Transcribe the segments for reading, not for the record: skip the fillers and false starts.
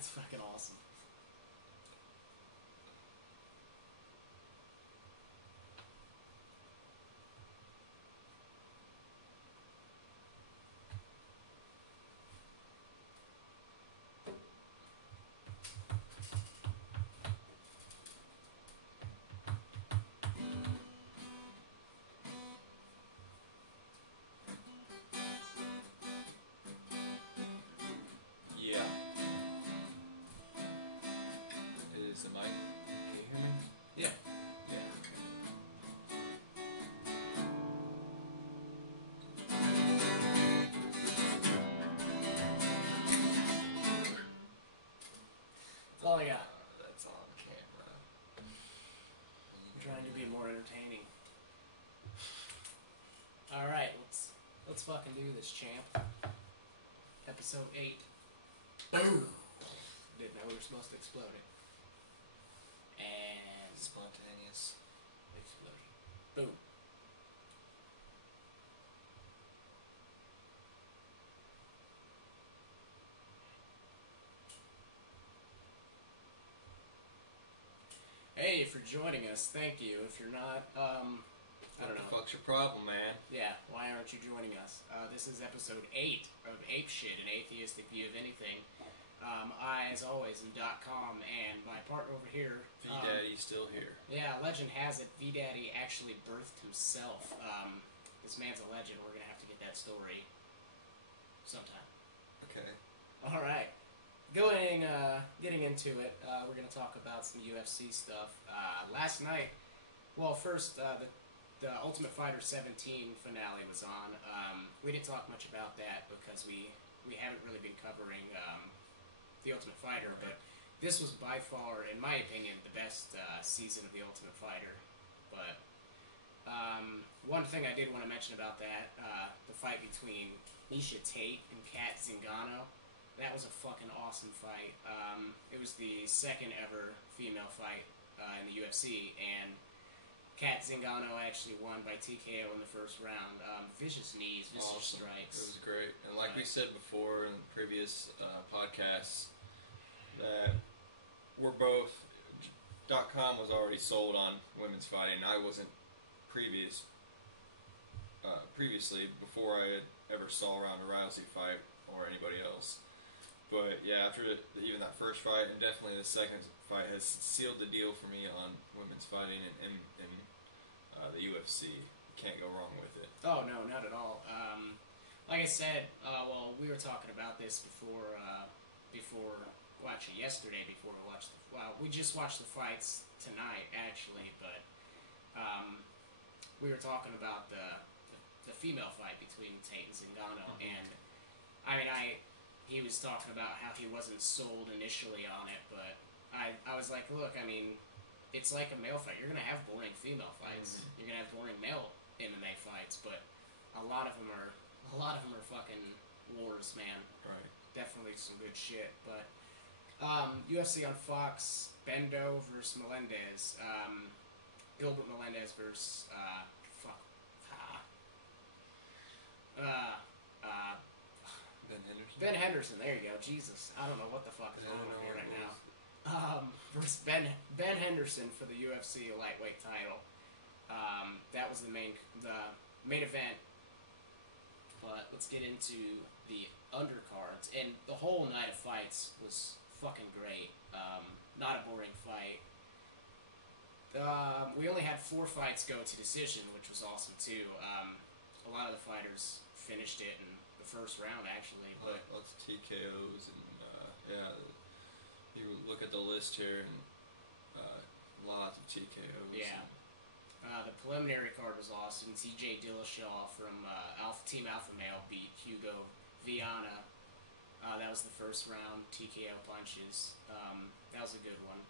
That's fucking awesome. Yeah. Is the mic? Can you hear me? Yeah. Yeah. That's all I got. That's on camera. I'm trying to be more entertaining. Alright, let's fucking do this, champ. Episode 8. Boom! Didn't know we were supposed to explode it. And Spontaneous. explosion. Boom. Hey, for joining us, thank you. If you're not, I don't What the know. fuck's your problem, man? Yeah, why aren't you joining us? This is episode 8 of Ape Shit, an atheistic view of anything. I, as always, am .com, and my partner over here... V-Daddy's still here. Yeah, legend has it, V-Daddy actually birthed himself. This man's a legend. We're going to have to get that story sometime. Okay. Alright. Getting into it, we're going to talk about some UFC stuff. Last night, well, first, the Ultimate Fighter 17 finale was on. We didn't talk much about that because we haven't really been covering the Ultimate Fighter, but this was by far, in my opinion, the best season of the Ultimate Fighter. But one thing I did want to mention about that, the fight between Miesha Tate and Kat Zingano, that was a fucking awesome fight. It was the second ever female fight in the UFC, and Kat Zingano actually won by TKO in the first round. Vicious knees, vicious Awesome. strikes. It was great. And like we Right. said before in previous podcasts, that we're both... .com was already sold on women's fighting. I wasn't previously, before I had ever saw Ronda Rousey fight or anybody else. But yeah, after even that first fight, and definitely the second fight, has sealed the deal for me on women's fighting and the UFC. You can't go wrong with it. Oh no, not at all. Like I said, well, we were talking about this well, actually yesterday before we watched. Well, we just watched the fights tonight, actually, but we were talking about the female fight between Tate and Zingano, and I mean, he was talking about how he wasn't sold initially on it, but I was like, look, I mean, it's like a male fight. You're gonna have boring female fights. You're gonna have boring male MMA fights, but a lot of them are fucking wars, man. Right. Definitely some good shit. But UFC on Fox, Bendo versus Melendez. Gilbert Melendez versus Ben Henderson. Ben Henderson. There you go. Jesus, I don't know what the fuck is wrong with me right now. Versus Ben Henderson for the UFC lightweight title. That was the main event. But let's get into the undercards. And the whole night of fights was fucking great. Not a boring fight. We only had 4 fights go to decision, which was awesome too. A lot of the fighters finished it in the first round, actually. But Lots of TKOs and yeah, you look at the list here and lots of TKOs. yeah. The preliminary card was awesome. TJ Dillashaw from Team Alpha Male beat Hugo Viana. That was the first round, TKO punches. That was a good one.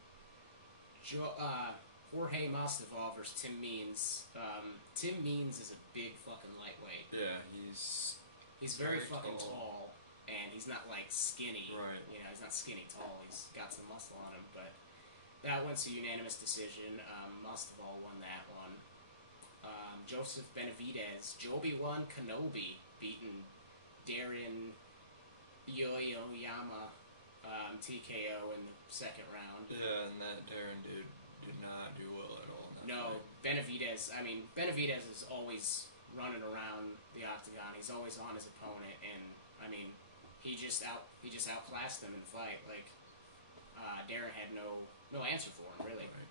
Jorge Masvidal versus Tim Means. Tim Means is a big fucking lightweight. Yeah, He's very very fucking tall. tall, and he's not like skinny. Right. You know, he's not skinny tall. He's got some muscle on him, but that went to unanimous decision. Masvidal won that one. Joseph Benavidez, Joby-Wan Kenobi, beating Darren Yoyoyama TKO in the second round. Yeah, and that Darren dude did not do well at all. In that No, fight. Benavidez is always running around the octagon. He's always on his opponent, and he just outclassed him in the fight. Like Darren had no answer for him really. Right.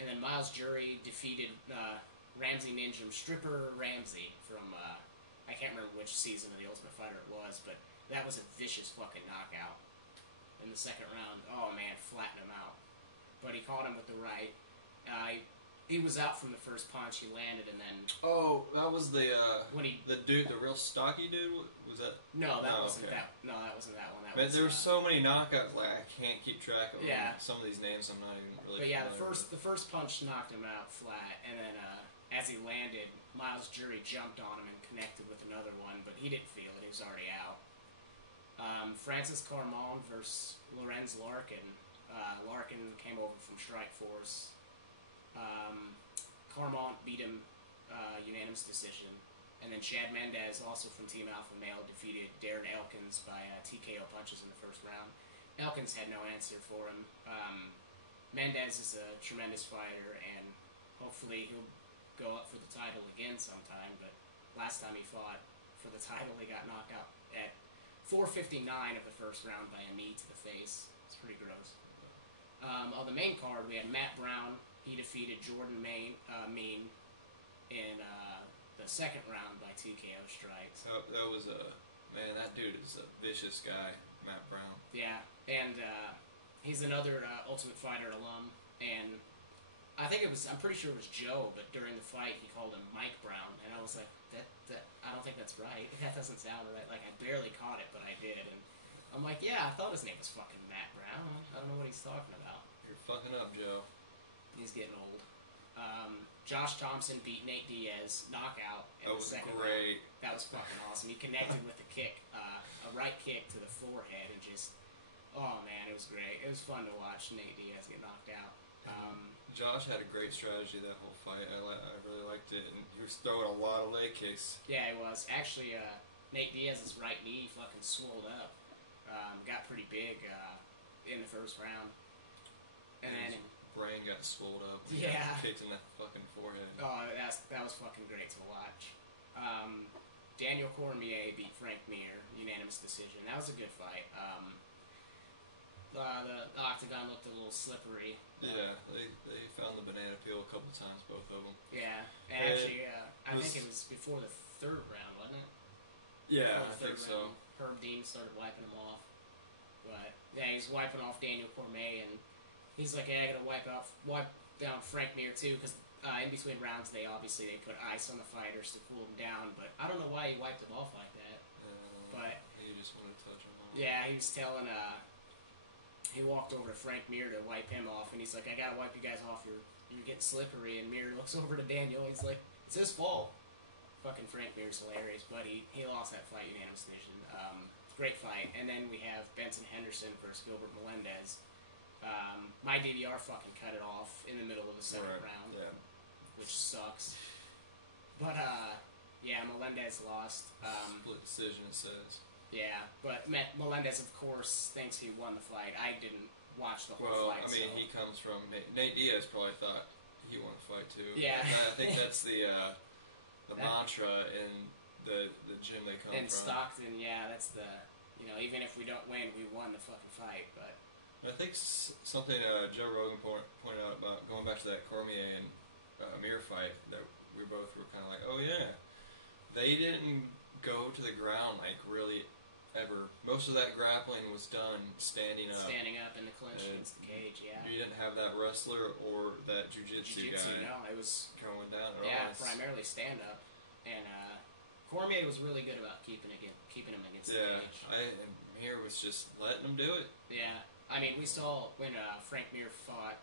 And then Miles Jury defeated Ramsey Ninjum, Stripper Ramsey from I can't remember which season of The Ultimate Fighter it was, but that was a vicious fucking knockout in the second round. Oh man, flattened him out. But he caught him with the right. He was out from the first punch he landed, and then that was the when he the dude, the real stocky dude. Was that? that wasn't okay. that wasn't that one. That Man, was, there were so many knockouts. Like I can't keep track of them. Yeah. Some of these names I'm not even really. But yeah, familiar the first punch knocked him out flat, and then as he landed, Miles Jury jumped on him and connected with another one, but he didn't feel it. He was already out. Francis Carmon versus Lorenz Larkin. Larkin came over from Strikeforce. Carmon beat him unanimous decision. And then Chad Mendez, also from Team Alpha Male, defeated Darren Elkins by TKO punches in the first round. Elkins had no answer for him. Mendez is a tremendous fighter, and hopefully he'll go up for the title again sometime. But last time he fought for the title, he got knocked out at 4:59 of the first round by a knee to the face. It's pretty gross. On the main card, we had Matt Brown. He defeated Jordan Mean in the second round by TKO strikes. That was man. That dude is a vicious guy, Matt Brown. Yeah, and he's another Ultimate Fighter alum, and I'm pretty sure it was Joe, but during the fight he called him Mike Brown, and I was like, that I don't think that's right. That doesn't sound right. Like I barely caught it, but I did, and I'm like, yeah, I thought his name was fucking Matt Brown. I don't know what he's talking about. You're fucking up, Joe. He's getting old. Josh Thompson beat Nate Diaz knockout in the second great. round. That was fucking awesome. He connected with the kick, a right kick to the forehead, and just, oh man, it was great. It was fun to watch Nate Diaz get knocked out. Josh had a great strategy that whole fight. I really liked it, and he was throwing a lot of leg kicks. Yeah, it was. Actually, Nate Diaz's right knee fucking swelled up. Got pretty big in the first round. And then his brain got swelled up. Yeah. Got kicked in the fucking forehead. Oh, that was fucking great to watch. Daniel Cormier beat Frank Mir, unanimous decision. That was a good fight. The octagon looked a little slippery. Yeah, they found the banana peel a couple times, both of them. Yeah, and actually, I think it was before the third round, wasn't it? Yeah, I Before the think third so. round, Herb Dean started wiping him off. But yeah, he's wiping off Daniel Cormier, and he's like, "Yeah, I gotta wipe down Frank Mir too," because in between rounds they put ice on the fighters to cool them down. But I don't know why he wiped them off like that. But he just wanted to touch him. yeah, he was telling. He walked over to Frank Mir to wipe him off, and he's like, "I gotta wipe you guys off. You're getting slippery." And Mir looks over to Daniel. He's like, "It's his fault." Fucking Frank Mir's hilarious, but he lost that fight unanimous decision. Great fight. And then we have Benson Henderson versus Gilbert Melendez. My DVR fucking cut it off in the middle of the second round, Yeah. which sucks. But yeah, Melendez lost. Split decision, it says. Yeah, but Melendez, of course, thinks he won the fight. I didn't watch the whole Well, fight. I mean, so. he comes from Nate Diaz. Probably thought he won the fight too. Yeah. I think that's the That- mantra in the gym they come in from. Stockton, yeah, that's the even if we don't win, we won the fucking fight. But I think something Joe Rogan pointed out about going back to that Cormier and Mir fight that we both were kind of like, oh yeah, they didn't go to the ground like really ever. Most of that grappling was done standing up. standing up in the clinch And against the cage, yeah. You didn't have that wrestler or that jiu-jitsu guy No, it was going down at all. primarily stand up, and Cormier was really good about keeping him against the cage. And Mir was just letting him do it. Yeah, I mean, we saw when Frank Mir fought,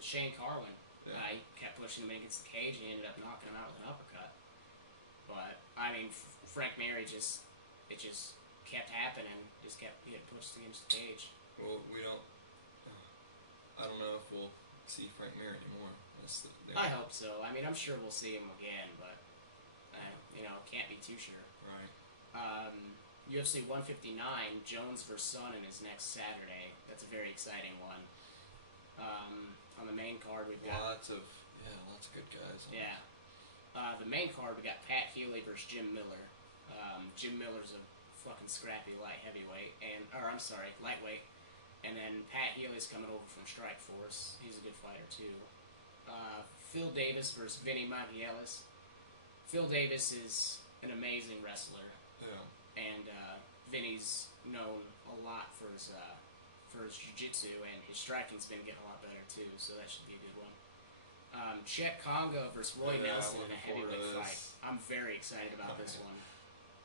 Shane Carwin. Yeah. He kept pushing him against the cage, and he ended up knocking him out with an uppercut. But I mean, Frank Mir, it just kept happening. He had pushed against the cage. Well, we don't. I don't know if we'll see Frank Mir anymore. I hope so. I mean, I'm sure we'll see him again, but can't be too sure. Right. UFC 159, Jones versus Sonnen is next Saturday. That's a very exciting one. On the main card, we've got lots of good guys. yeah. The main card, we got Pat Healy versus Jim Miller. Jim Miller's a fucking scrappy lightweight, and then Pat Healy's coming over from Strikeforce. He's a good fighter too. Phil Davis versus Vinny Magalhães. Phil Davis is an amazing wrestler. Yeah. And Vinny's known a lot for his jiu-jitsu, and his striking's been getting a lot better too, so that should be a good one. Chet Congo versus Roy Nelson in a heavyweight fight. I'm very excited about this one.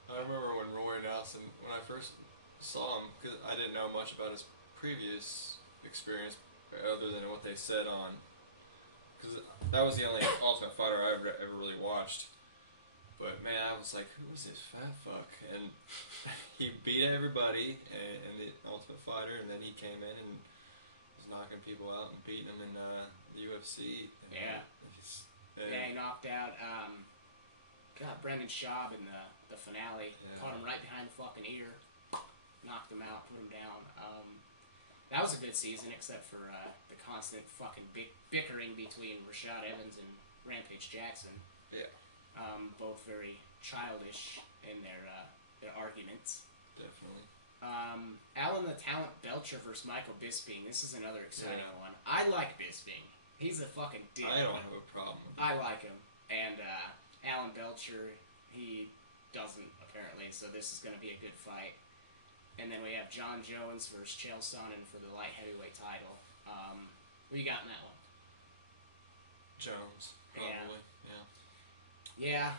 I remember when Roy Nelson, when I first saw him, because I didn't know much about his previous experience other than what they said on, because that was the only Ultimate Fighter I ever really watched. But man, I was like, who is this fat fuck? And he beat everybody in the Ultimate Fighter, and then he came in and was knocking people out and beating them in the UFC. Yeah. He knocked out Brendan Schaub in the finale. Yeah. Caught him right behind the fucking ear. Knocked him out, put him down. That was a good season, except for the constant fucking bickering between Rashad Evans and Rampage Jackson. Yeah. Both very childish in their arguments. Definitely. Alan the Talent Belcher versus Michael Bisping. This is another exciting one. I like Bisping. He's a fucking dick. I don't have a problem with him. I like him. And Alan Belcher, he doesn't, apparently, so this is going to be a good fight. And then we have John Jones versus Chael Sonnen for the light heavyweight title. What you got in that one? Jones, probably. Yeah.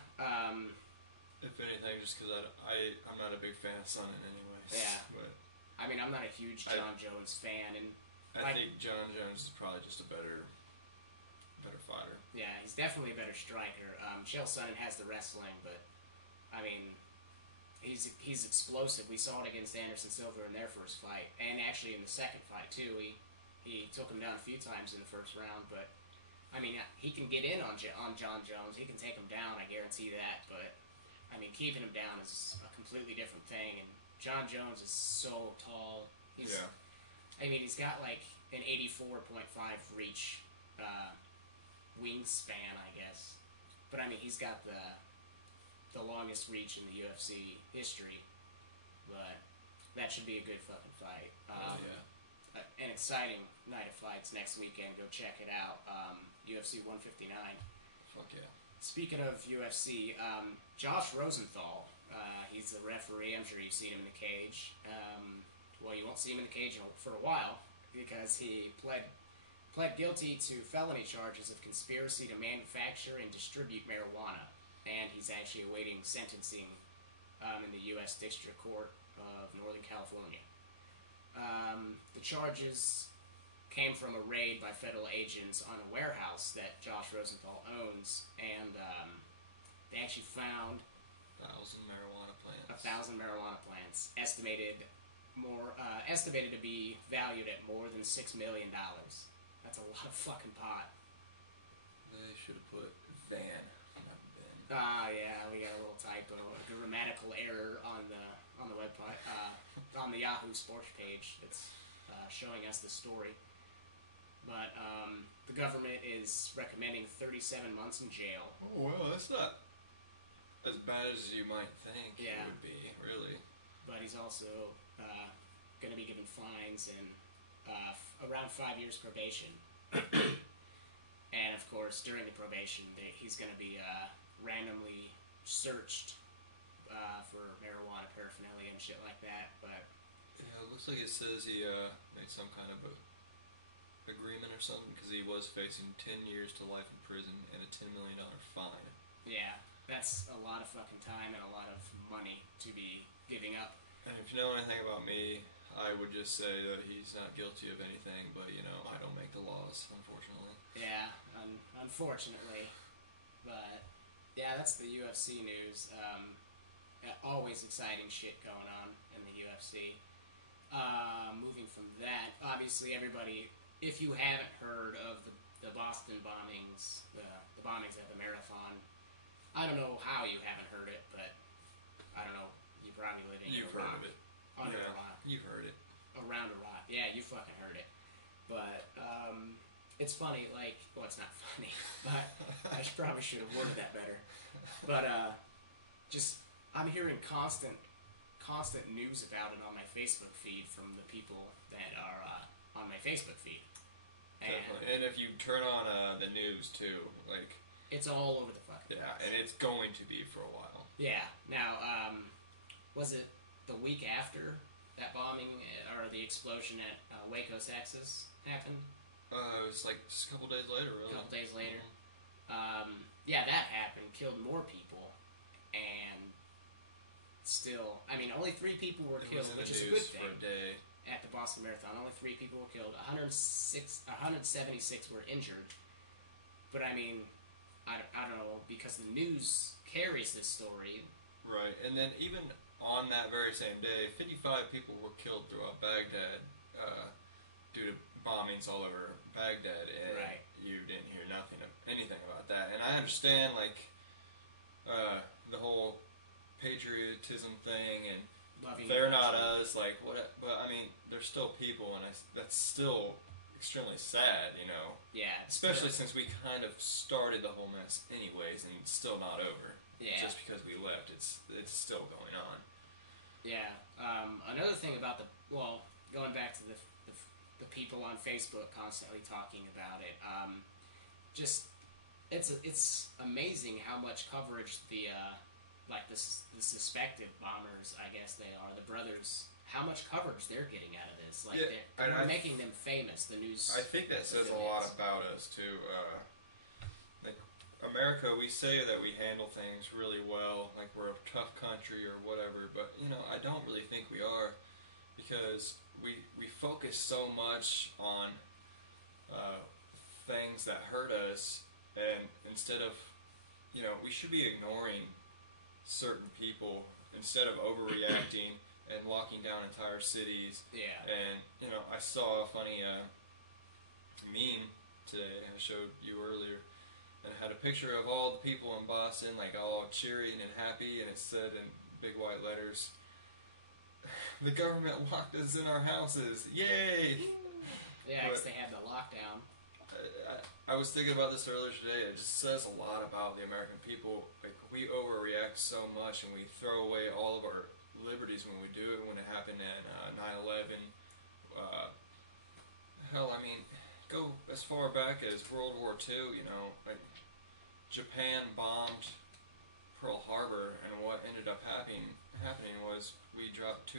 If anything, just because I'm not a big fan of Sonnen anyways. Yeah. But I mean, I'm not a huge John Jones fan, and I think John Jones is probably just a better fighter. Yeah, he's definitely a better striker. Chael Sonnen has the wrestling, but I mean, he's explosive. We saw it against Anderson Silva in their first fight, and actually in the second fight too. He took him down a few times in the first round, but I mean, he can get in on John Jones. He can take him down, I guarantee that. But I mean, keeping him down is a completely different thing. And John Jones is so tall. I mean, he's got like an 84.5 reach wingspan, I guess. But I mean, he's got the longest reach in the UFC history. But that should be a good fucking fight. An exciting night of fights next weekend. Go check it out. UFC 159. Fuck yeah. Speaking of UFC, Josh Rosenthal, he's the referee. I'm sure you've seen him in the cage. Well, you won't see him in the cage for a while because he pled guilty to felony charges of conspiracy to manufacture and distribute marijuana, and he's actually awaiting sentencing in the U.S. District Court of Northern California. The charges came from a raid by federal agents on a warehouse that Josh Rosenthal owns, and they actually found 1,000 marijuana plants. 1,000 marijuana plants, estimated to be valued at more than $6 million. That's a lot of fucking pot. They should have put van, not Ben. Yeah, we got a little typo, a grammatical error on the website, on the Yahoo Sports page that's showing us the story. But the government is recommending 37 months in jail. Oh, well, that's not as bad as you might think it would be, really. But he's also going to be given fines and around 5 years probation. And, of course, during the probation, he's going to be randomly searched for marijuana paraphernalia and shit like that. But yeah, it looks like it says he made some kind of agreement or something because he was facing 10 years to life in prison and a $10 million fine. Yeah, that's a lot of fucking time and a lot of money to be giving up. And if you know anything about me, I would just say that he's not guilty of anything, but, you know, I don't make the laws, unfortunately. Yeah, unfortunately. But, yeah, that's the UFC news. Always exciting shit going on in the UFC. Moving from that, obviously everybody, if you haven't heard of the Boston bombings, the bombings at the marathon, I don't know how you haven't heard it, but I don't know, you probably probably living You've in a heard rock. of it. Under Yeah, a rock. you've heard it. Around a rock. Yeah, you fucking heard it. But, it's funny, like, well, it's not funny, but I probably should have worded that better. But, just, I'm hearing constant news about it on my Facebook feed from the people that are, on my Facebook feed. And Definitely. And if you turn on the news too, like, it's all over the fucking yeah, place. and it's going to be for a while. Yeah. Now, was it the week after that bombing or the explosion at Waco, Texas happened? It was like just a couple days later, really. A couple days later. Yeah, that happened, killed more people, and still, I mean, only 3 people were It killed, was in which the is a news good thing. for a day. At the Boston Marathon, only 3 people were killed. 176 were injured. But I mean, I don't know, because the news carries this story. Right, and then even on that very same day, 55 people were killed throughout Baghdad due to bombings all over Baghdad, and Right. you didn't hear anything about that. And I understand, like, the whole patriotism thing, and Loving they're the not country. us, like, what? But I mean, they're still people, and that's still extremely sad, you know. Yeah. Especially since we kind of started the whole mess anyways, and it's still not over. Yeah. Just because we left, it's still going on. Yeah. Another thing about going back to the people on Facebook constantly talking about it. Just it's amazing how much coverage the suspected bombers, I guess they are, the brothers, how much coverage they're getting out of this. Like, Yeah, they're making them famous. The news. I think that says a lot about us too. Like America, we say that we handle things really well, like we're a tough country or whatever, but you know, I don't really think we are, because we focus so much on things that hurt us, and instead of, you know, we should be ignoring certain people instead of overreacting and locking down entire cities. Yeah. And, you know, I saw a funny meme today I showed you earlier, and it had a picture of all the people in Boston, like, all cheering and happy, and it said in big white letters, "The government locked us in our houses. Yay!" Yeah, because they had the lockdown. I was thinking about this earlier today. It just says a lot about the American people. Like, we overreact so much, and we throw away all of our liberties when we do it. When it happened in 9/11, hell, I mean, go as far back as World War II. You know, like, Japan bombed Pearl Harbor, and what ended up happening was we dropped 2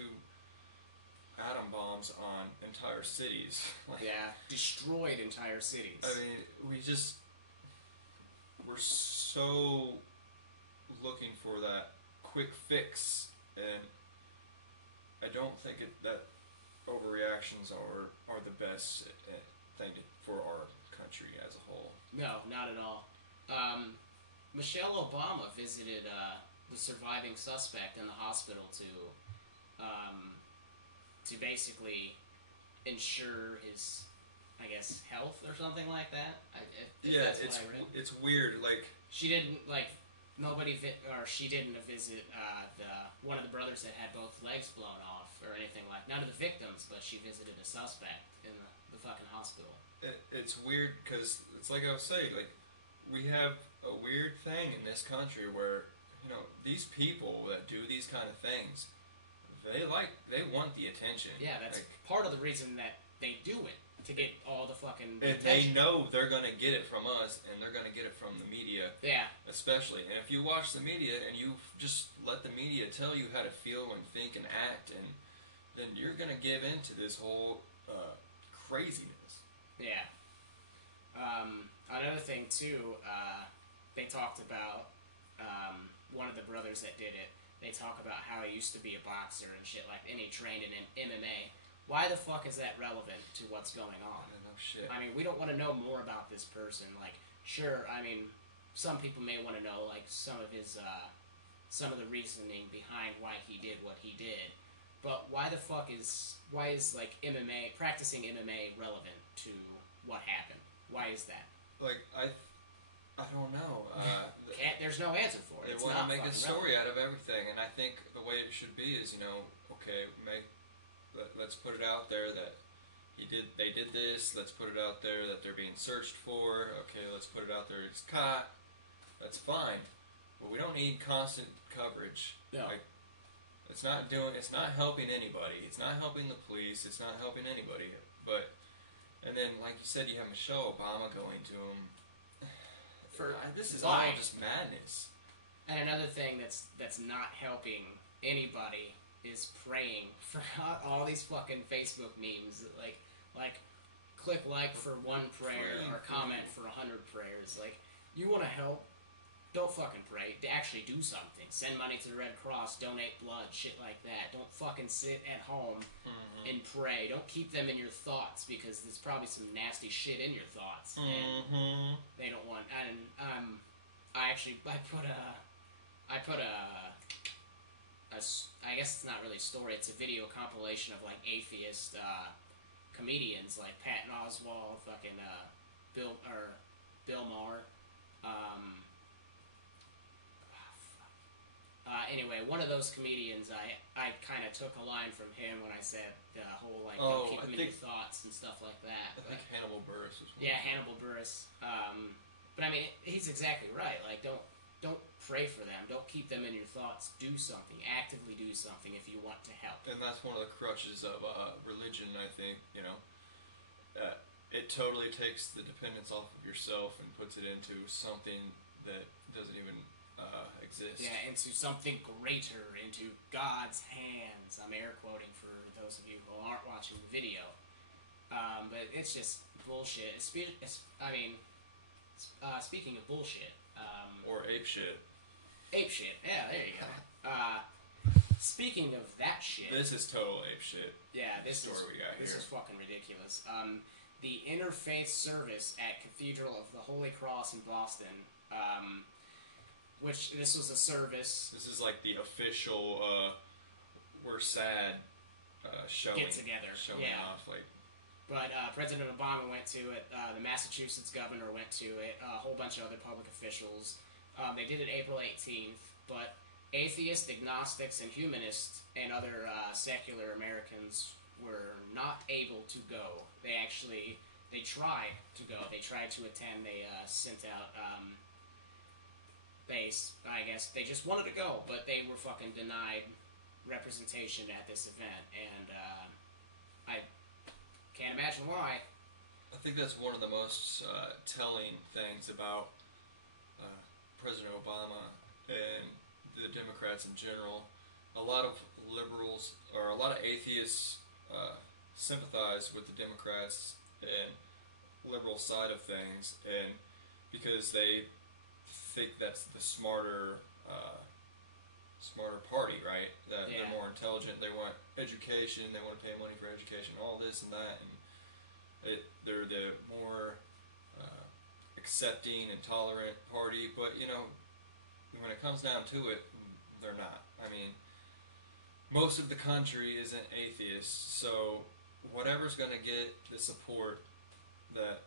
atom bombs on entire cities. Like, Yeah, destroyed entire cities. I mean, we're so looking for that quick fix, and I don't think that overreactions are the best thing for our country as a whole. No, not at all. Michelle Obama visited the surviving suspect in the hospital to basically ensure his, I guess, health or something like that. That's what I read. It's weird. Like, She didn't she didn't visit one of the brothers that had both legs blown off or anything like. None of the victims, but she visited a suspect in the fucking hospital. it's weird because it's like I was saying. Like, we have a weird thing in this country where, you know, these people that do these kind of things, they want the attention. Yeah, that's like, part of the reason that they do it, to get all the fucking and attention. they know they're gonna get it from us, and they're gonna get it from the media, Yeah, especially. And if you watch the media and you just let the media tell you how to feel and think and act, and then you're gonna give in to this whole craziness. yeah. Another thing too, they talked about one of the brothers that did it. They talk about how he used to be a boxer and shit like, and he trained in MMA. Why the fuck is that relevant to what's going on? I don't know shit. I mean, we don't want to know more about this person. Like, sure, I mean, some people may want to know, like, some of the reasoning behind why he did what he did. But why is like practicing MMA relevant to what happened? Why is that? Like, I don't know. There's no answer for it. They It's want not to make a fucking story out of everything, and I I think the way it should be is, okay, let's put it out there that they did this. Let's put it out there that they're being searched for. Okay, let's put it out there it's caught. That's fine, but we don't need constant coverage. No. Like, it's not helping anybody. It's not helping the police. It's not helping anybody. But, and then, like you said, you have Michelle Obama going to him. This is all just madness. And another thing that's not helping anybody is praying for all these fucking Facebook memes. Like click like for one prayer or comment for 100 prayers. Like, you want to help? Don't fucking pray. Actually do something. Send money to the Red Cross. Donate blood. Shit like that. Don't fucking sit at home and pray. Don't keep them in your thoughts, because there's probably some nasty shit in your thoughts. And they don't want. And I put a I guess it's not really a story. It's a video compilation of like atheist comedians like Patton Oswalt, fucking Bill Maher. Anyway, one of those comedians, I kind of took a line from him when I said the whole, like, don't keep them in your thoughts and stuff like that. I think Hannibal Buress was one. Yeah, Hannibal Buress. But I mean, he's exactly right. Like, don't pray for them. Don't keep them in your thoughts. Do something. Actively do something if you want to help. And that's one of the crutches of religion, I think, it totally takes the dependence off of yourself and puts it into something that doesn't even exist. Yeah, into something greater, into God's hands. I'm air quoting for those of you who aren't watching the video. But it's just bullshit. Speaking of bullshit. Or ape shit. Ape shit. Yeah, there you go. Speaking of that shit. This is total ape shit. Yeah, this is fucking ridiculous. The Interfaith Service at Cathedral of the Holy Cross in Boston, which this was a service. This is like the official we're sad showing. Get together. Showing off, like. But President Obama went to it. The Massachusetts governor went to it. A whole bunch of other public officials. They did it April 18th. But atheists, agnostics, and humanists and other secular Americans were not able to go. They tried to go. They tried to attend. They sent out. I guess they just wanted to go, but they were fucking denied representation at this event, and I can't imagine why. I think that's one of the most telling things about President Obama and the Democrats in general. A lot of liberals, or a lot of atheists, sympathize with the Democrats and liberal side of things, and because they think that's the smarter party, right? That they're more intelligent, they want education, they want to pay money for education, all this and that, and they're the more accepting and tolerant party, but when it comes down to it, they're not. I mean, most of the country isn't atheist, so whatever's going to get the support that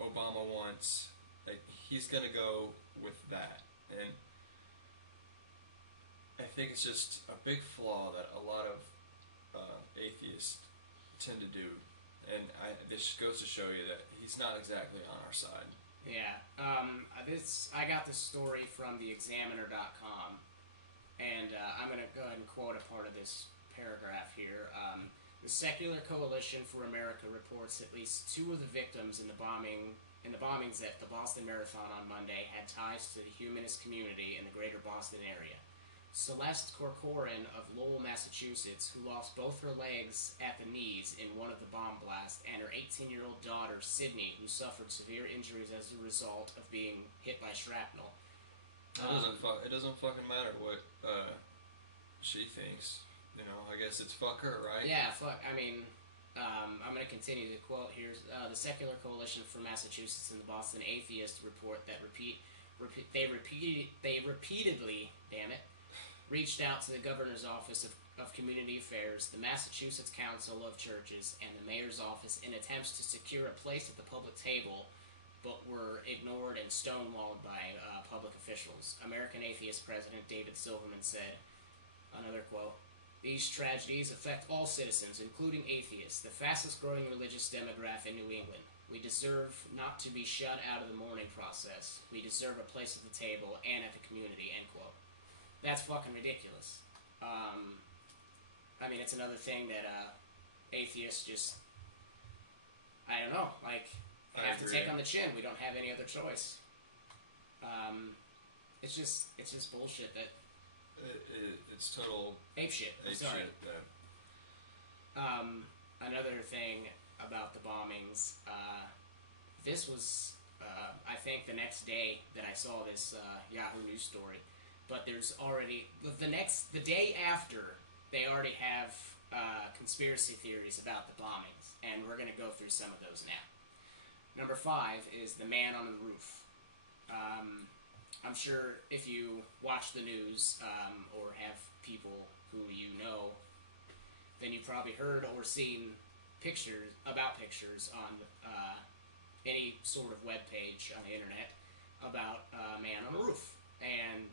Obama wants, like, he's going to go with that. And I think it's just a big flaw that a lot of atheists tend to do. And this goes to show you that he's not exactly on our side. Yeah. I got this story from theexaminer.com, and I'm going to go ahead and quote a part of this paragraph here. The Secular Coalition for America reports at least 2 of the victims in the bombings at the Boston Marathon on Monday had ties to the humanist community in the greater Boston area. Celeste Corcoran of Lowell, Massachusetts, who lost both her legs at the knees in one of the bomb blasts, and her 18-year-old daughter, Sydney, who suffered severe injuries as a result of being hit by shrapnel. It doesn't fucking matter what she thinks. I guess it's fuck her, right? Yeah, fuck. I mean, I'm going to continue the quote here. The Secular Coalition for Massachusetts and the Boston Atheist report that they repeatedly, damn it, reached out to the Governor's Office of Community Affairs, the Massachusetts Council of Churches, and the Mayor's Office in attempts to secure a place at the public table, but were ignored and stonewalled by public officials. American Atheist President David Silverman said, Another quote. These tragedies affect all citizens, including atheists, the fastest growing religious demographic in New England. We deserve not to be shut out of the mourning process. We deserve a place at the table and at the community, end quote. That's fucking ridiculous. I mean, it's another thing that atheists just, I don't know, like, have to take on the chin. We don't have any other choice. It's just bullshit that... It's total... Ape shit. Sorry. Shit, Another thing about the bombings, this was, I think, the next day that I saw this Yahoo News story. But there's already... The day after, they already have conspiracy theories about the bombings. And we're going to go through some of those now. Number 5 is the man on the roof. I'm sure if you watch the news or have people who you know, then you've probably heard or seen pictures on any sort of web page on the internet about a man on the roof. And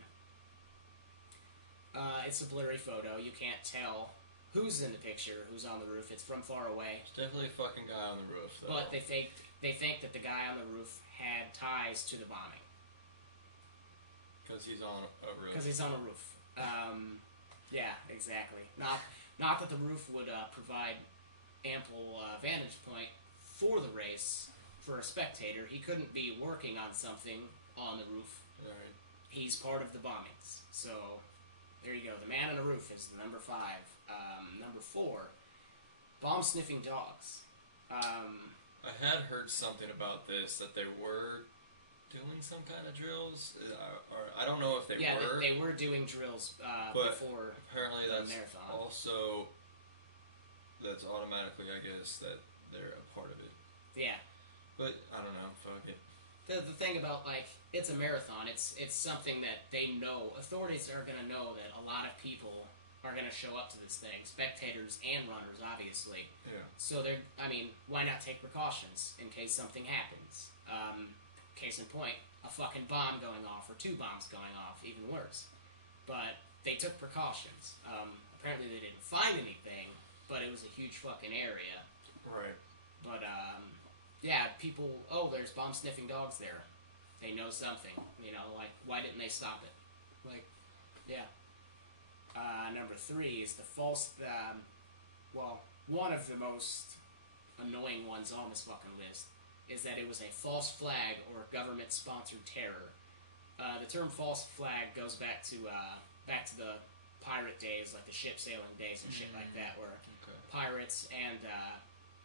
it's a blurry photo. You can't tell who's in the picture, who's on the roof. It's from far away. It's definitely a fucking guy on the roof, though. But they think that the guy on the roof had ties to the bombing. Because he's on a roof. Because he's on a roof. Yeah, exactly. Not that the roof would provide ample vantage point for the race for a spectator. He couldn't be working on something on the roof. Right. He's part of the bombings. So, there you go. The man on the roof is number 5. Number 4, bomb-sniffing dogs. I had heard something about this, that they were doing some kind of drills. Or I don't know if they were. Yeah, they were doing drills before apparently the that's marathon. Also, that's automatically, I guess, that they're a part of it. Yeah. But, I don't know. Fuck it. The thing about, like, it's a marathon. It's something that they know. Authorities are going to know that a lot of people are going to show up to this thing. Spectators and runners, obviously. Yeah. So why not take precautions in case something happens? Case in point, a fucking bomb going off, or 2 bombs going off, even worse. But they took precautions. Apparently they didn't find anything, but it was a huge fucking area. Right. But, yeah, people, there's bomb-sniffing dogs there. They know something. You know, like, why didn't they stop it? Like, yeah. Number 3 is the false, one of the most annoying ones on this fucking list is that it was a false flag or government-sponsored terror. The term false flag goes back to the pirate days, like the ship sailing days and shit like that, where pirates and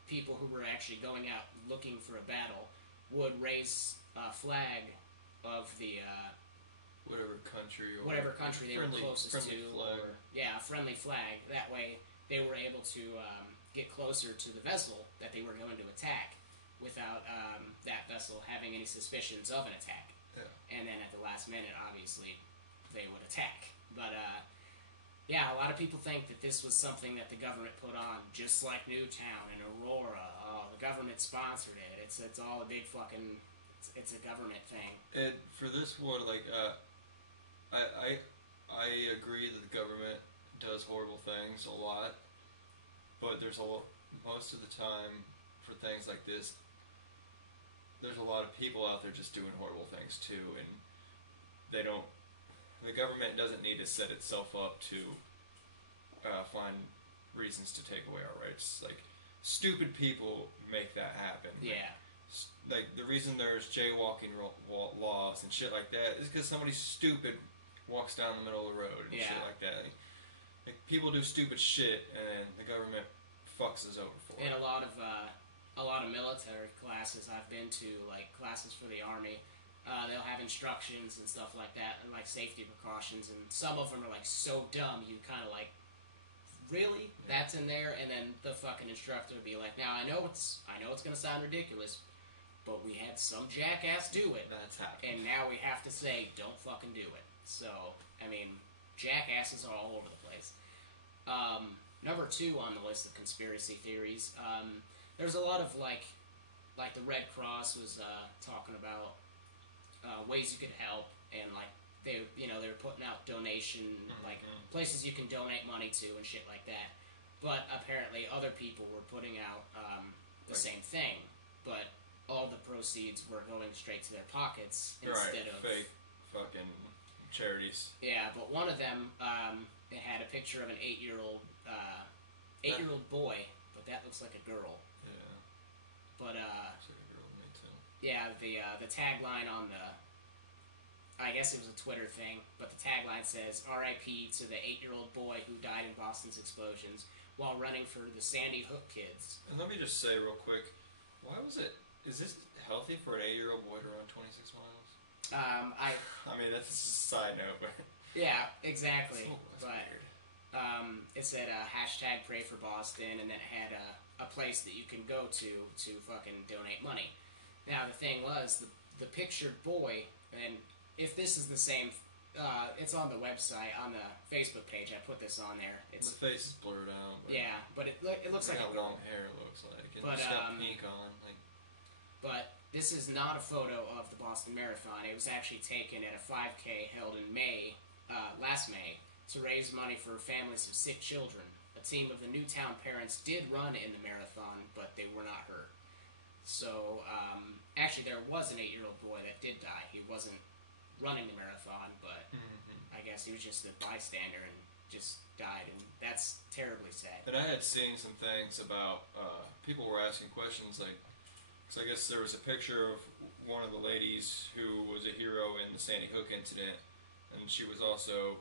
people who were actually going out looking for a battle would raise a flag of the whatever country they were closest to, flag. or a friendly flag. That way, they were able to get closer to the vessel that they were going to attack without that vessel having any suspicions of an attack. Yeah. And then at the last minute, obviously, they would attack. But yeah, a lot of people think that this was something that the government put on, just like Newtown and Aurora. The government sponsored it. It's all a big fucking. It's a government thing. And for this one, like, I agree that the government does horrible things a lot, but there's most of the time for things like this, there's a lot of people out there just doing horrible things too, and the government doesn't need to set itself up to find reasons to take away our rights. Like, stupid people make that happen. Yeah. Like, the reason there's jaywalking laws and shit like that is because somebody stupid walks down the middle of the road and shit like that. Like, people do stupid shit, and the government fucks us over for it. And a lot of military classes I've been to, like classes for the Army, they'll have instructions and stuff like that, and like safety precautions, and some of them are like so dumb you kind of like, really? Yeah. That's in there? And then the fucking instructor would be like, now I know it's gonna sound ridiculous, but we had some jackass do it. That's happened. And now we have to say, don't fucking do it. So, I mean, jackasses are all over the place. Number 2 on the list of conspiracy theories, there's a lot of, like the Red Cross was talking about ways you could help, and, like, they were putting out donation like places you can donate money to and shit like that. But apparently other people were putting out the same thing, but all the proceeds were going straight to their pockets instead of fake fucking charities. Yeah, but one of them it had a picture of an 8-year-old boy, but that looks like a girl. Yeah. But looks like a girl to me too. Yeah, the tagline on the, I guess it was a Twitter thing, but the tagline says "R.I.P. to the 8-year-old boy who died in Boston's explosions while running for the Sandy Hook kids." And let me just say real quick, is this healthy for an 8-year-old boy to run 26 miles? I mean, that's just a side note, but... Yeah, exactly. That's but weird. it said hashtag pray for Boston, and then it had a place that you can go to fucking donate money. Now, the thing was, the pictured boy, and if this is the same... it's on the website, on the Facebook page. I put this on there. The face is blurred out. But yeah, but it looks like how long hair it looks like. And but, it's got pink on. But this is not a photo of the Boston Marathon. It was actually taken at a 5K held in May, last May, to raise money for families of sick children. A team of the Newtown parents did run in the marathon, but they were not hurt. So, actually, there was an 8-year-old boy that did die. He wasn't running the marathon, but I guess he was just a bystander and just died, and that's terribly sad. And I had seen some things about, people were asking questions like, so I guess there was a picture of one of the ladies who was a hero in the Sandy Hook incident, and she was also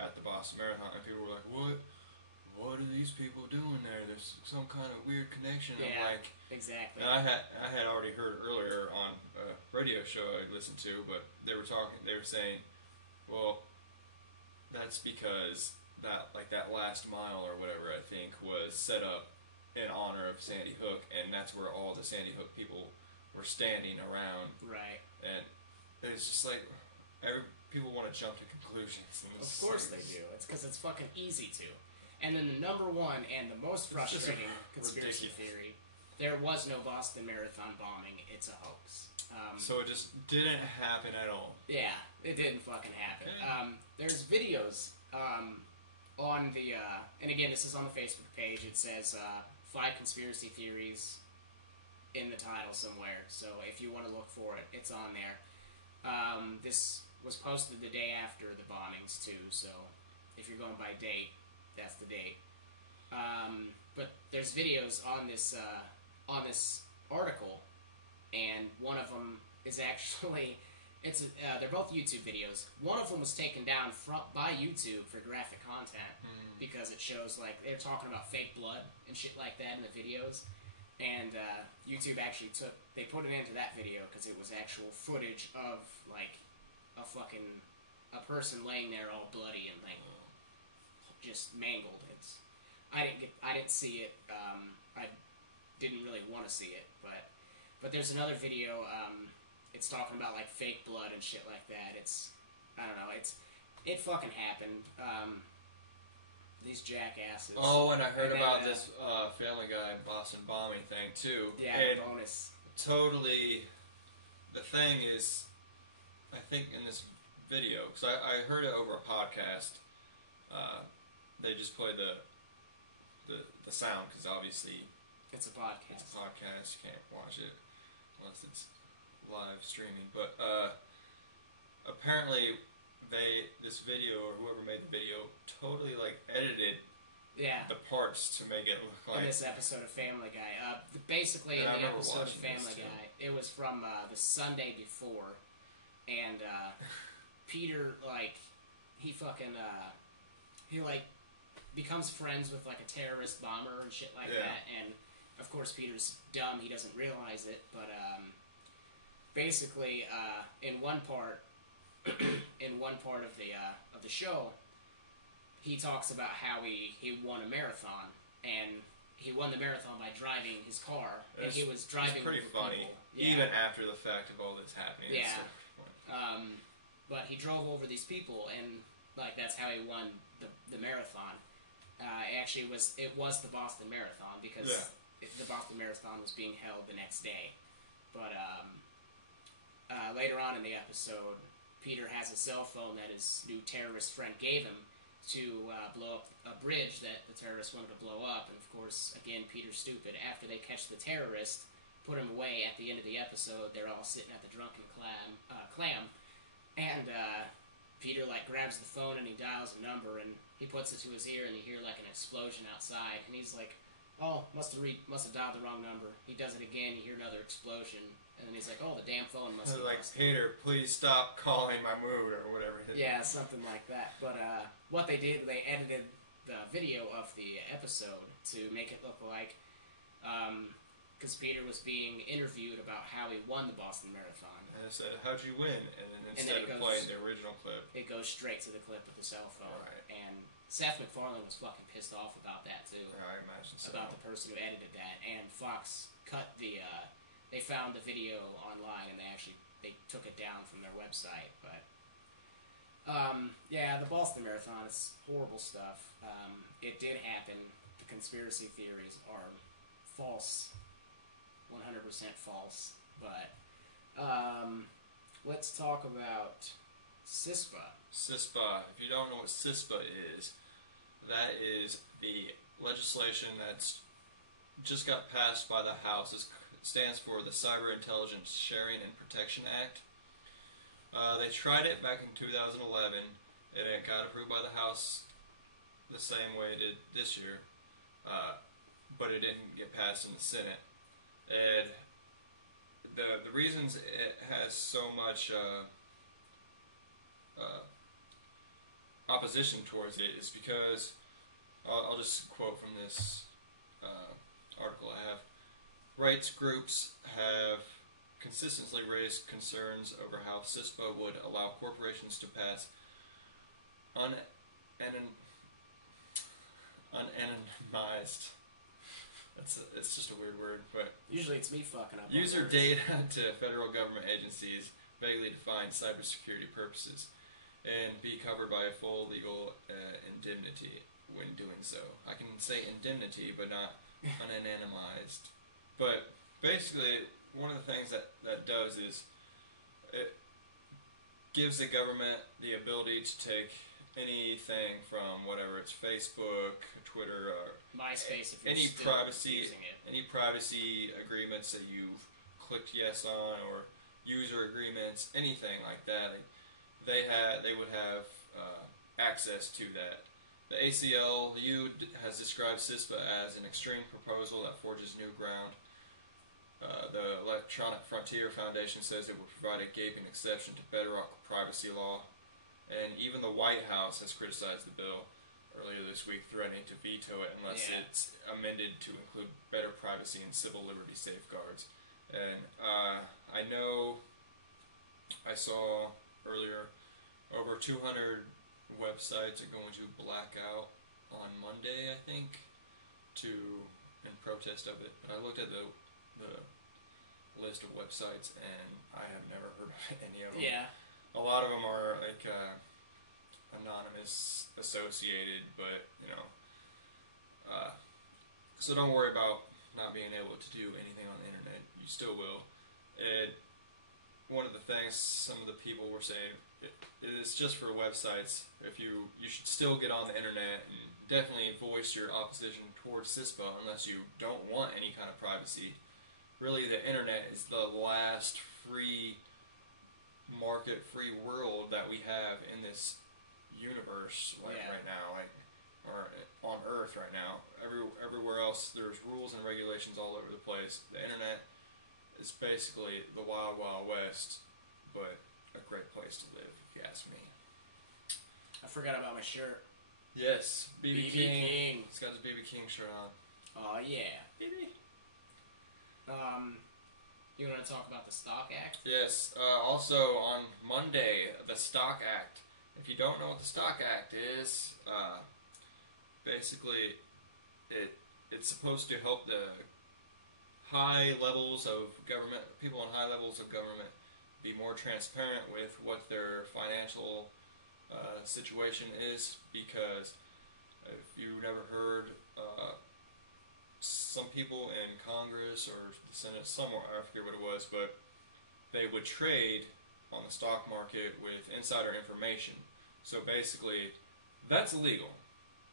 at the Boston Marathon, and people were like, what are these people doing there? There's some kind of weird connection. Yeah, I'm like, exactly. And I had already heard earlier on a radio show I listened to, but they were saying, well, that's because that last mile or whatever, I think, was set up in honor of Sandy Hook, and that's where all the Sandy Hook people were standing around. Right. And it's just like, people want to jump to conclusions. Of course they do. It's because it's fucking easy to. And then the number one and the most frustrating conspiracy theory, there was no Boston Marathon bombing. It's a hoax. So it just didn't happen at all. Yeah, it didn't fucking happen. Okay. There's videos on the, and again, this is on the Facebook page. It says 5 conspiracy theories in the title somewhere. So if you want to look for it, it's on there. This was posted the day after the bombings too. So if you're going by date, that's the date. But there's videos on this article, and one of them is actually they're both YouTube videos. One of them was taken down by YouTube for graphic content because it shows like they're talking about fake blood and shit like that in the videos, and YouTube actually put it into that video because it was actual footage of like a person laying there all bloody and like just mangled. I didn't see it. I didn't really want to see it, but there's another video. It's talking about like fake blood and shit like that. I don't know. It fucking happened. These jackasses. Oh, and I heard about this Family Guy Boston bombing thing too. Yeah, and bonus. Totally. The thing is, I think in this video, because I heard it over a podcast. They just play the sound because obviously it's a podcast. It's a podcast. You can't watch it unless it's live streaming. But apparently, this video or whoever made the video totally like edited the parts to make it look like in this episode of Family Guy. Basically, in the episode of Family Guy, it was from the Sunday before, and Peter he becomes friends with like a terrorist bomber and shit like that, and of course Peter's dumb, he doesn't realize it, but basically in one part of the show, he talks about how he won a marathon, and he won the marathon by driving his car, and he was driving. It's pretty funny, even after the fact of all this happening. Yeah. But he drove over these people, and like that's how he won the marathon. Actually, it was the Boston Marathon because the Boston Marathon was being held the next day. But later on in the episode, Peter has a cell phone that his new terrorist friend gave him to blow up a bridge that the terrorists wanted to blow up. And of course, again, Peter's stupid. After they catch the terrorist, put him away at the end of the episode, they're all sitting at the drunken clam, and Peter like grabs the phone and he dials a number and he puts it to his ear and you hear like an explosion outside and he's like, oh, must have dialed the wrong number. He does it again, you hear another explosion, and then he's like, oh, the damn phone must have like, Peter, please stop calling my mood or whatever. Yeah, something like that. But what they did, they edited the video of the episode to make it look like, because Peter was being interviewed about how he won the Boston Marathon. And I said, how'd you win? And then instead of playing the original clip, it goes straight to the clip of the cell phone. Right. And Seth MacFarlane was fucking pissed off about that too. I imagine so. About the person who edited that. And Fox cut the, they found the video online and they took it down from their website. But, yeah, the Boston Marathon is horrible stuff. It did happen. The conspiracy theories are false. 100% false. But, let's talk about CISPA. CISPA. If you don't know what CISPA is, that is the legislation that's just got passed by the House. It stands for the Cyber Intelligence Sharing and Protection Act. They tried it back in 2011, and it got approved by the House the same way it did this year, but it didn't get passed in the Senate. And the reasons it has so much opposition towards it is because, I'll just quote from this article I have, rights groups have consistently raised concerns over how CISPA would allow corporations to pass unanonymized, it's just a weird word, but usually it's me fucking up user data to federal government agencies, vaguely defined cybersecurity purposes, and be covered by a full legal indemnity when doing so. I can say indemnity, but not unanonymized. But basically, one of the things that does is it gives the government the ability to take anything from whatever it's Facebook, Twitter, or MySpace, if you're any still privacy, using it. any privacy agreements that you've clicked yes on, or user agreements, anything like that. They would have access to that. The ACLU has described CISPA as an extreme proposal that forges new ground. The Electronic Frontier Foundation says it would provide a gaping exception to bedrock privacy law. And even the White House has criticized the bill earlier this week, threatening to veto it unless it's amended to include better privacy and civil liberty safeguards. And I know I saw earlier over 200 websites are going to black out on Monday, I think, in protest of it. But I looked at the list of websites, and I have never heard of any of them. Yeah. A lot of them are like anonymous, associated, but so don't worry about not being able to do anything on the internet. You still will. One of the things some of the people were saying, it's just for websites. If you should still get on the internet and definitely voice your opposition towards CISPA unless you don't want any kind of privacy. Really, the internet is the last free market, free world that we have in this universe, right now, or on Earth right now. Everywhere else, there's rules and regulations all over the place. The internet is basically the wild, wild west, but a great place to live, if you ask me. I forgot about my shirt. Yes, BB King. He's got his BB King shirt on. Oh yeah, BB. You want to talk about the Stock Act? Yes. Also on Monday, the Stock Act. If you don't know what the Stock Act is, basically, it's supposed to help the high levels of government, people in high levels of government, be more transparent with what their financial situation is. Because if you've never heard, some people in Congress or the Senate, somewhere, I forget what it was, but they would trade on the stock market with insider information. So basically, that's illegal.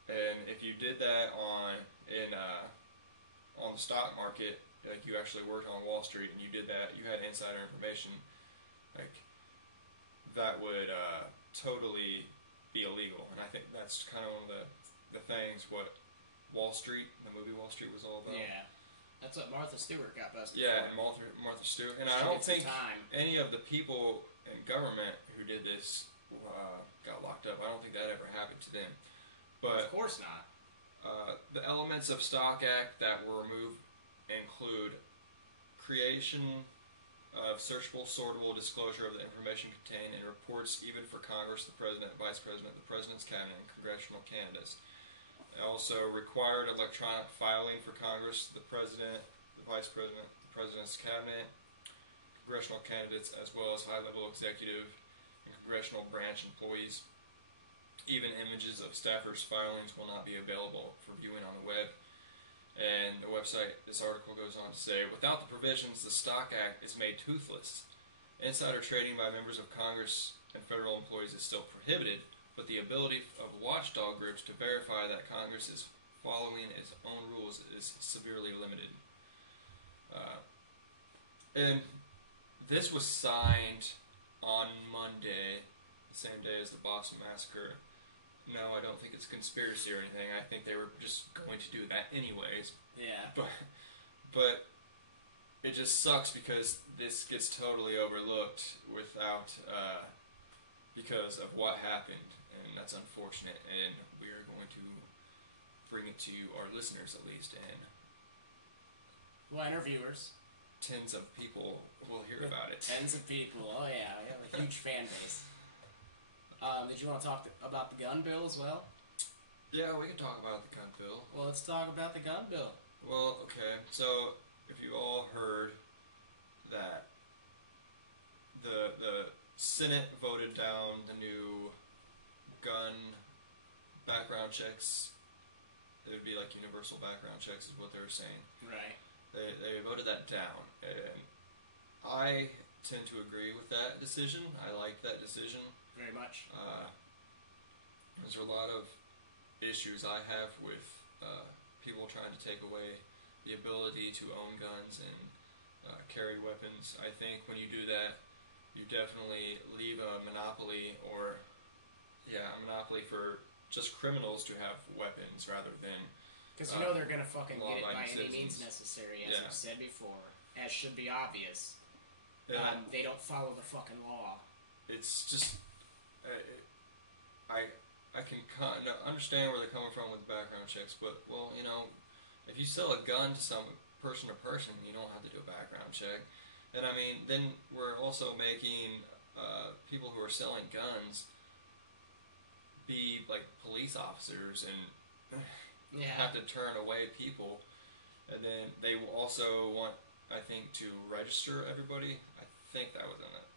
And if you did that on the stock market, like you actually worked on Wall Street and you did that, you had insider information, like that would totally be illegal. And I think that's kind of one of the things what Wall Street, the movie Wall Street, was all about. Yeah. That's what Martha Stewart got busted Yeah, for. and Martha Stewart. And I don't think time. any of the people in government who did this got locked up. I don't think that ever happened to them. But of course not. The elements of Stock Act that were removed include creation of searchable, sortable disclosure of the information contained in reports even for Congress, the President, Vice President, the President's Cabinet, and congressional candidates. It also required electronic filing for Congress, the President, the Vice President, the President's Cabinet, congressional candidates, as well as high-level executive and congressional branch employees. Even images of staffers' filings will not be available for viewing on the web. And the website, this article goes on to say, without the provisions, the Stock Act is made toothless. Insider trading by members of Congress and federal employees is still prohibited, but the ability of watchdog groups to verify that Congress is following its own rules is severely limited. And this was signed on Monday, the same day as the Boston Massacre. No, I don't think it's conspiracy or anything. I think they were just going to do that anyways. Yeah. But it just sucks because this gets totally overlooked because of what happened, and that's unfortunate. And we are going to bring it to our listeners at least, and our viewers. Tens of people will hear about it. Tens of people. Oh yeah, we have a huge fan base. Did you want to talk about the gun bill as well? Yeah, we can talk about the gun bill. Well, let's talk about the gun bill. Well, okay. So, if you all heard that the Senate voted down the new gun background checks, it would be like universal background checks is what they were saying. Right. They voted that down, and I tend to agree with that decision. I like that decision. Very much. There's a lot of issues I have with people trying to take away the ability to own guns and carry weapons. I think when you do that, you definitely leave a monopoly for just criminals to have weapons rather than... Because they're going to fucking get it by any means necessary, as I've said before. As should be obvious. They don't follow the fucking law. It's just... I can understand where they're coming from with background checks, but, well, if you sell a gun to some person to person, you don't have to do a background check. And, I mean, then we're also making people who are selling guns be, like, police officers and have to turn away people. And then they also want, I think, to register everybody. I think that was in it.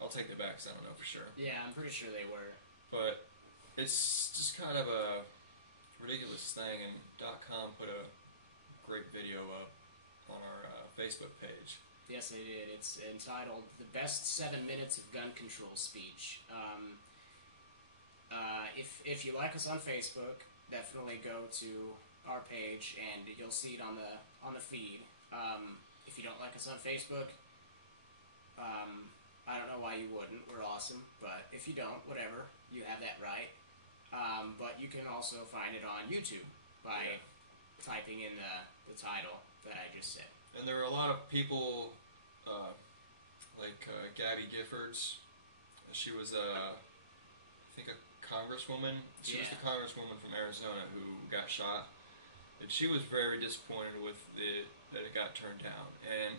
I'll take it back because I don't know for sure. Yeah, I'm pretty sure they were. But it's just kind of a ridiculous thing, and .com put a great video up on our Facebook page. Yes, they did. It's entitled "The Best 7 Minutes of Gun Control Speech." If you like us on Facebook, definitely go to our page, and you'll see it on the feed. If you don't like us on Facebook, I don't know why you wouldn't. We're awesome. But if you don't, whatever. You have that right. But you can also find it on YouTube by typing in the title that I just said. And there are a lot of people, like Gabby Giffords. She was, I think, a congresswoman. She was the congresswoman from Arizona who got shot. And she was very disappointed with that it got turned down. And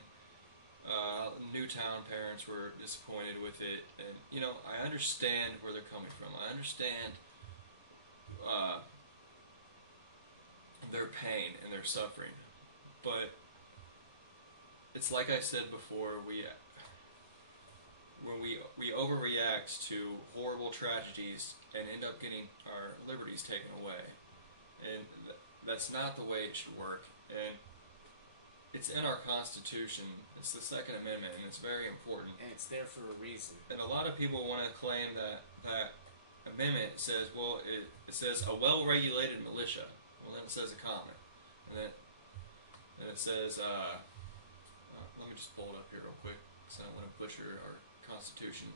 Newtown parents were disappointed with it, and I understand where they're coming from. I understand their pain and their suffering, but it's like I said before. When we overreact to horrible tragedies and end up getting our liberties taken away, and that's not the way it should work. And it's in our Constitution. It's the Second Amendment, and it's very important. And it's there for a reason. And a lot of people want to claim that that amendment says, well, it says a well-regulated militia. Well, then it says a common, and then it says. Let me just pull it up here real quick, so I don't want to butcher our Constitution.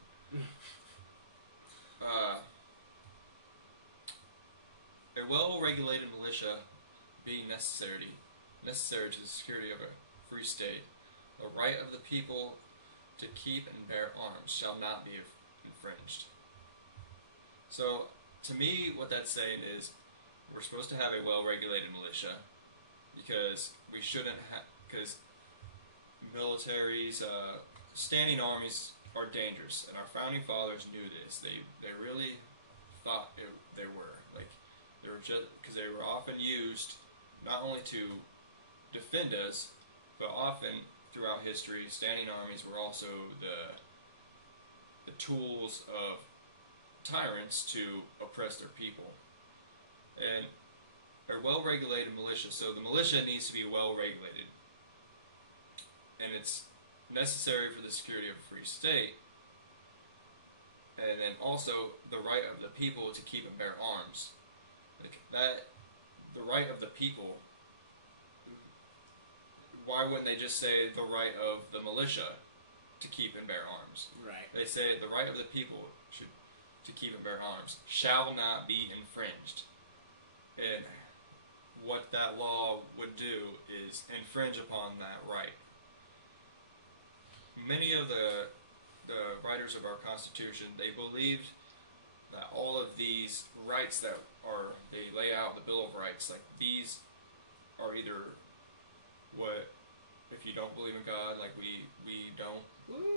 A well-regulated militia being necessary to the security of a free state, the right of the people to keep and bear arms shall not be infringed. So, to me, what that's saying is we're supposed to have a well-regulated militia because we shouldn't have, because militaries, standing armies are dangerous, and our founding fathers knew this. They really thought they were. Like, they were just, because they were often used not only to defend us, but often throughout history, standing armies were also the tools of tyrants to oppress their people. And a well-regulated militia, so the militia needs to be well-regulated, and it's necessary for the security of a free state, and then also the right of the people to keep and bear arms. Like that, the right of the people. Why wouldn't they just say the right of the militia to keep and bear arms? Right. They say the right of the people to keep and bear arms shall not be infringed. And what that law would do is infringe upon that right. Many of the writers of our Constitution, they believed that all of these rights that they lay out, the Bill of Rights, like these are either what, if you don't believe in God, like we don't,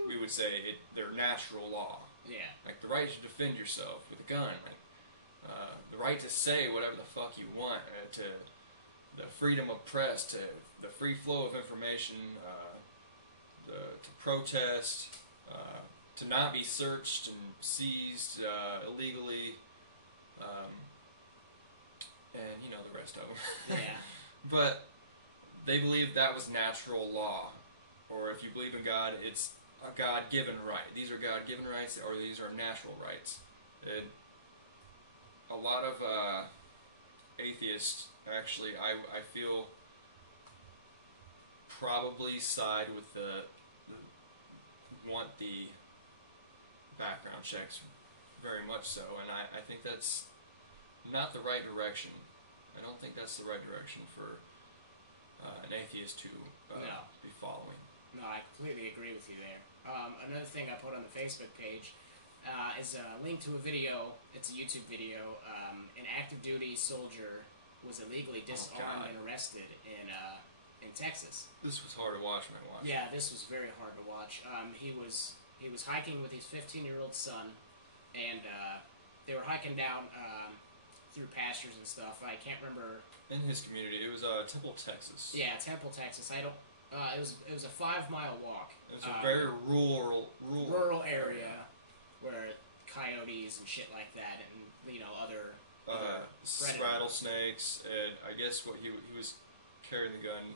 we would say they're natural law. Yeah. Like the right to defend yourself with a gun, like the right to say whatever the fuck you want, to the freedom of press, to the free flow of information, to protest, to not be searched and seized illegally, and you know the rest of them. Yeah. But they believed that was natural law, or if you believe in God, it's a God-given right. These are God-given rights, or these are natural rights. And a lot of atheists, actually, I feel, probably side with want the background checks very much so, and I think that's not the right direction. I don't think that's the right direction for an atheist to be following. No, I completely agree with you there. Another thing I put on the Facebook page is a link to a video. It's a YouTube video. An active duty soldier was illegally disarmed and arrested in Texas. This was hard to watch when I watched. Yeah, this was very hard to watch. He was hiking with his 15-year-old son, and they were hiking down through pastures and stuff. I can't remember. In his community, it was Temple, Texas. Yeah, Temple, Texas. I don't. It was a 5-mile walk. It was a very rural area where coyotes and shit like that, and other rattlesnakes, and I guess what he was carrying the gun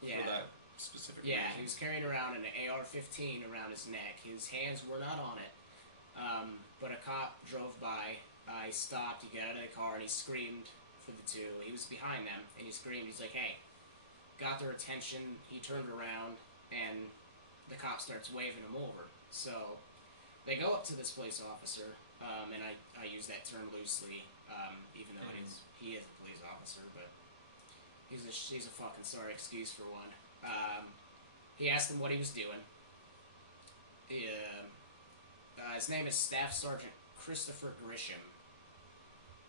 for that specific reason. He was carrying around an AR-15 around his neck. His hands were not on it, but a cop drove by. He stopped. He got out of the car and he screamed for the two. He was behind them, and he screamed. He's like, "Hey!" Got their attention. He turned around, and the cop starts waving him over. So they go up to this police officer, and I use that term loosely, even though he is a police officer, but he's a fucking sorry excuse for one. He asked him what he was doing. His name is Staff Sergeant Christopher Grisham,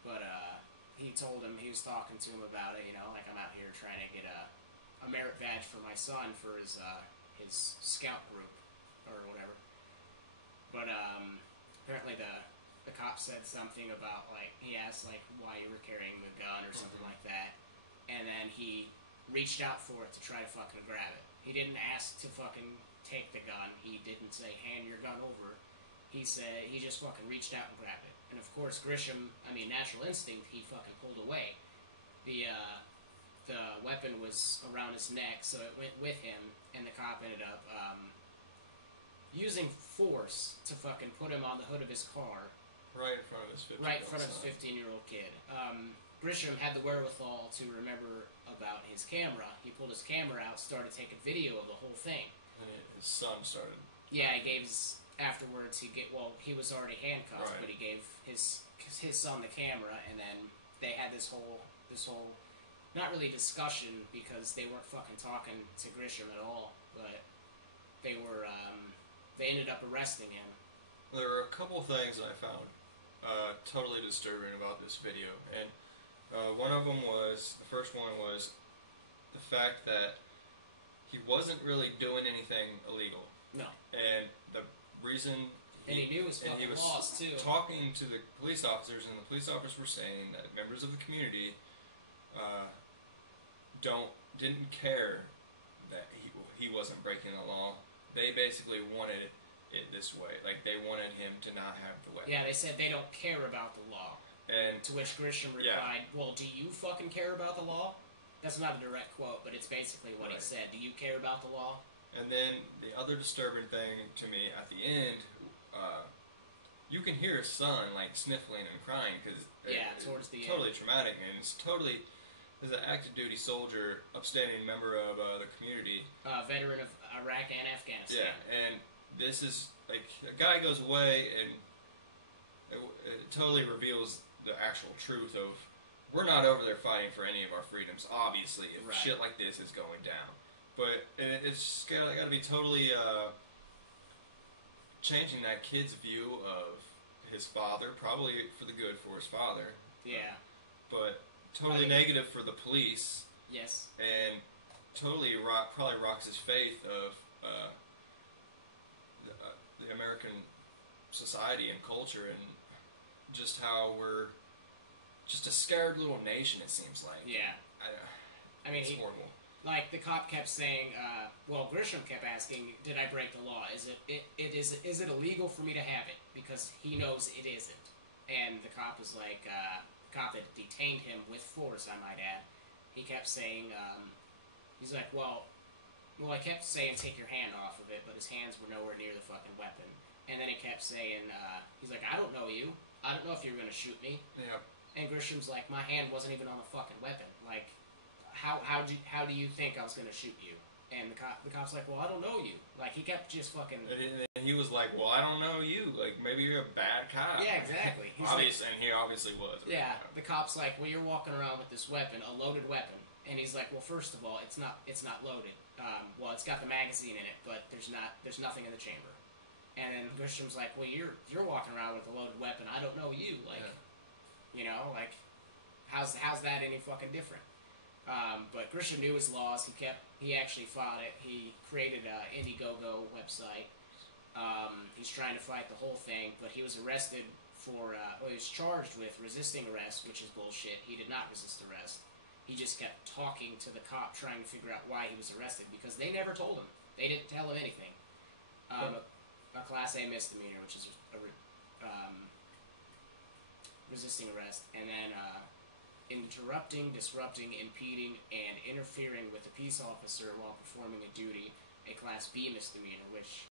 but he told him, he was talking to him about it, like I'm out here trying to get a merit badge for my son for his scout group or whatever. But apparently the cop said something about, like, he asked like why you were carrying the gun or something like that, and then he reached out for it to try to fucking grab it. He didn't ask to fucking take the gun. He didn't say hand your gun over. He said he just fucking reached out and grabbed it. And of course Grisham, natural instinct, he fucking pulled away. The the weapon was around his neck, so it went with him, and the cop ended up using force to fucking put him on the hood of his car. Right in front of his 15-year-old Right in front of his 15-year-old kid. Grisham had the wherewithal to remember about his camera. He pulled his camera out, started taking video of the whole thing. And his son started. Yeah, he gave afterwards. He was already handcuffed, Right. but he gave his son the camera, and then they had this whole not really discussion because they weren't fucking talking to Grisham at all, but they were they ended up arresting him. There were a couple things I found totally disturbing about this video, and one of them was, the first one was the fact that he wasn't really doing anything illegal. No. And the reason he knew his fucking laws too. Talking to the police officers, and the police officers were saying that members of the community didn't care that he wasn't breaking the law. They basically wanted it this way. Like, they wanted him to not have the weapon. Yeah, they said they don't care about the law. And to which Grisham replied, well, do you fucking care about the law? That's not a direct quote, but it's basically what he said. Do you care about the law? And then the other disturbing thing to me at the end, you can hear his son like sniffling and crying because towards the totally end. Traumatic, and it's totally as an active duty soldier, upstanding member of the community, veteran of Iraq and Afghanistan. Yeah, and this is like a guy goes away, and it totally reveals the actual truth of we're not over there fighting for any of our freedoms. Obviously, if shit like this is going down, but it's got to be totally changing that kid's view of his father, probably for the good for his father. Yeah, but totally negative for the police. Yes, and totally probably rocks his faith of the American society and culture, and just how we're just a scared little nation. It seems like. Yeah, I mean, it's horrible. Like the cop kept saying, Grisham kept asking, "Did I break the law? Is it illegal for me to have it?" Because he knows it isn't. And the cop was like, cop that detained him with force, I might add. He kept saying, he's like, well, I kept saying, take your hand off of it, but his hands were nowhere near the fucking weapon. And then he kept saying, he's like, I don't know you. I don't know if you're gonna shoot me. Yeah. And Grisham's like, my hand wasn't even on the fucking weapon. Like, how do you think I was gonna shoot you? And the cop's like, well, I don't know you. Like, he kept just fucking... And he was like, well, I don't know you. Like, maybe you're a bad cop. Yeah, exactly. And he obviously was. Yeah, the cop's like, well, you're walking around with this weapon, a loaded weapon. And he's like, well, first of all, it's not loaded. Well, it's got the magazine in it, but there's nothing in the chamber. And then Grisham's like, well, you're walking around with a loaded weapon. I don't know you. Like, you know, like, how's that any fucking different? But Grisham knew his laws. He actually fought it. He created an Indiegogo website. He's trying to fight the whole thing, but he was arrested for, he was charged with resisting arrest, which is bullshit. He did not resist arrest. He just kept talking to the cop, trying to figure out why he was arrested, because they never told him. They didn't tell him anything. A Class A misdemeanor, which is resisting arrest, and then interrupting, disrupting, impeding, and interfering with a peace officer while performing a duty, a Class B misdemeanor, which